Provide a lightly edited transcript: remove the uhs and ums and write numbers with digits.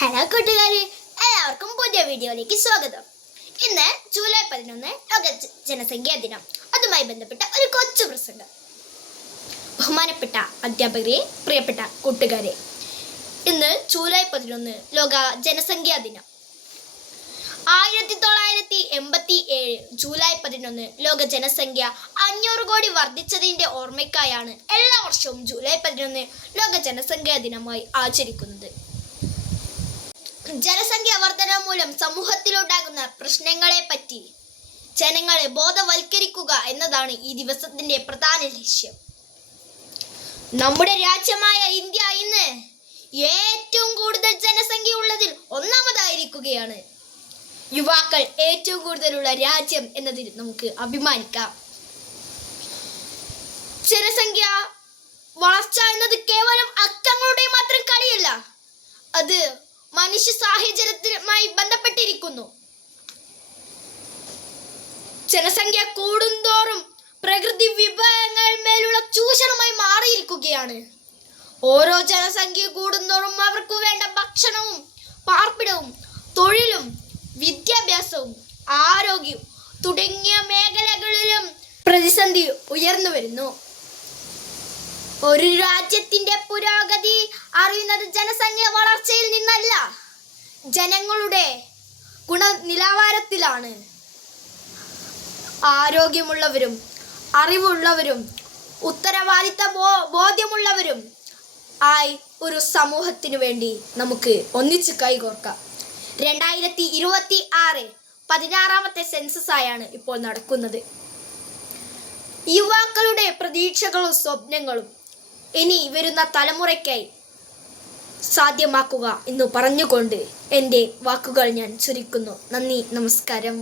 Hello കൂട്ടുകാരെ, എല്ലാവർക്കും പുതിയ വീഡിയോയിലേക്ക് സ്വാഗതം. ഇന്ന് ജൂലൈ 11 ലോക ജനസംഖ്യാ ദിനം. അതുമായി ബന്ധപ്പെട്ട ഒരു കൊച്ചു പ്രസംഗം. ബഹുമാനപ്പെട്ട അധ്യാപകരെ, പ്രിയപ്പെട്ട കൂട്ടുകാരെ, ഇന്ന് ജൂലൈ 11 ലോക ജനസംഖ്യാ ദിനം. 1987 ജൂലൈ 11 ലോക ജനസംഖ്യ 500 കോടി വർദ്ധിച്ചതിന്റെ ഓർമ്മയ്ക്കായാണ് എല്ലാ വർഷവും ജൂലൈ 11 ലോക ജനസംഖ്യാ ദിനമായി ആചരിക്കുന്നത്. ജനസംഖ്യ വർധന മൂലം സമൂഹത്തിലുണ്ടാകുന്ന പ്രശ്നങ്ങളെ പറ്റി ജനങ്ങളെ ബോധവൽക്കരിക്കുക എന്നതാണ് ഈ ദിവസത്തിന്റെ പ്രധാന ലക്ഷ്യം. നമ്മുടെ രാജ്യമായ ഇന്ത്യ ഇന്ന് ഏറ്റവും കൂടുതൽ ജനസംഖ്യ ഉള്ളതിൽ ഒന്നാമതായിരിക്കുകയാണ്. യുവാക്കൾ ഏറ്റവും കൂടുതലുള്ള രാജ്യം എന്നതിൽ നമുക്ക് അഭിമാനിക്കാം. ജനസംഖ്യ വളർച്ച എന്നത് കേവലം അക്കങ്ങളുടെ മാത്രം കളിയല്ല, അത് മനുഷ്യ സാഹചര്യവുമായി ബന്ധപ്പെട്ടിരിക്കുന്നു. ജനസംഖ്യ കൂടുന്തോറും പ്രകൃതി വിഭവങ്ങൾ മേലുള്ള ചൂഷണമായി മാറിയിരിക്കുകയാണ്. ഓരോ ജനസംഖ്യ കൂടുന്തോറും അവർക്ക് വേണ്ട ഭക്ഷണവും പാർപ്പിടവും തൊഴിലും വിദ്യാഭ്യാസവും ആരോഗ്യവും തുടങ്ങിയ മേഖലകളിലും പ്രതിസന്ധി ഉയർന്നു വരുന്നു. ഒരു രാജ്യത്തിന്റെ പുരോഗതി അറിയുന്നത് ജനസംഖ്യ വളർച്ചയിൽ നിന്നല്ല, ജനങ്ങളുടെ ഗുണനിലവാരത്തിലാണ്. ആരോഗ്യമുള്ളവരും അറിവുള്ളവരും ഉത്തരവാദിത്ത ബോധ്യമുള്ളവരും ആയി ഒരു സമൂഹത്തിനു വേണ്ടി നമുക്ക് ഒന്നിച്ച് കൈകോർക്കാം. 2026 16ാമത്തെ സെൻസസ് ആയാണ് ഇപ്പോൾ നടക്കുന്നത്. യുവാക്കളുടെ പ്രതീക്ഷകളും സ്വപ്നങ്ങളും ഇനി വരുന്ന തലമുറയ്ക്കായി സാധ്യമാക്കുക എന്ന് പറഞ്ഞുകൊണ്ട് എൻ്റെ വാക്കുകൾ ഞാൻ ചുരുക്കുന്നു. നന്ദി, നമസ്കാരം.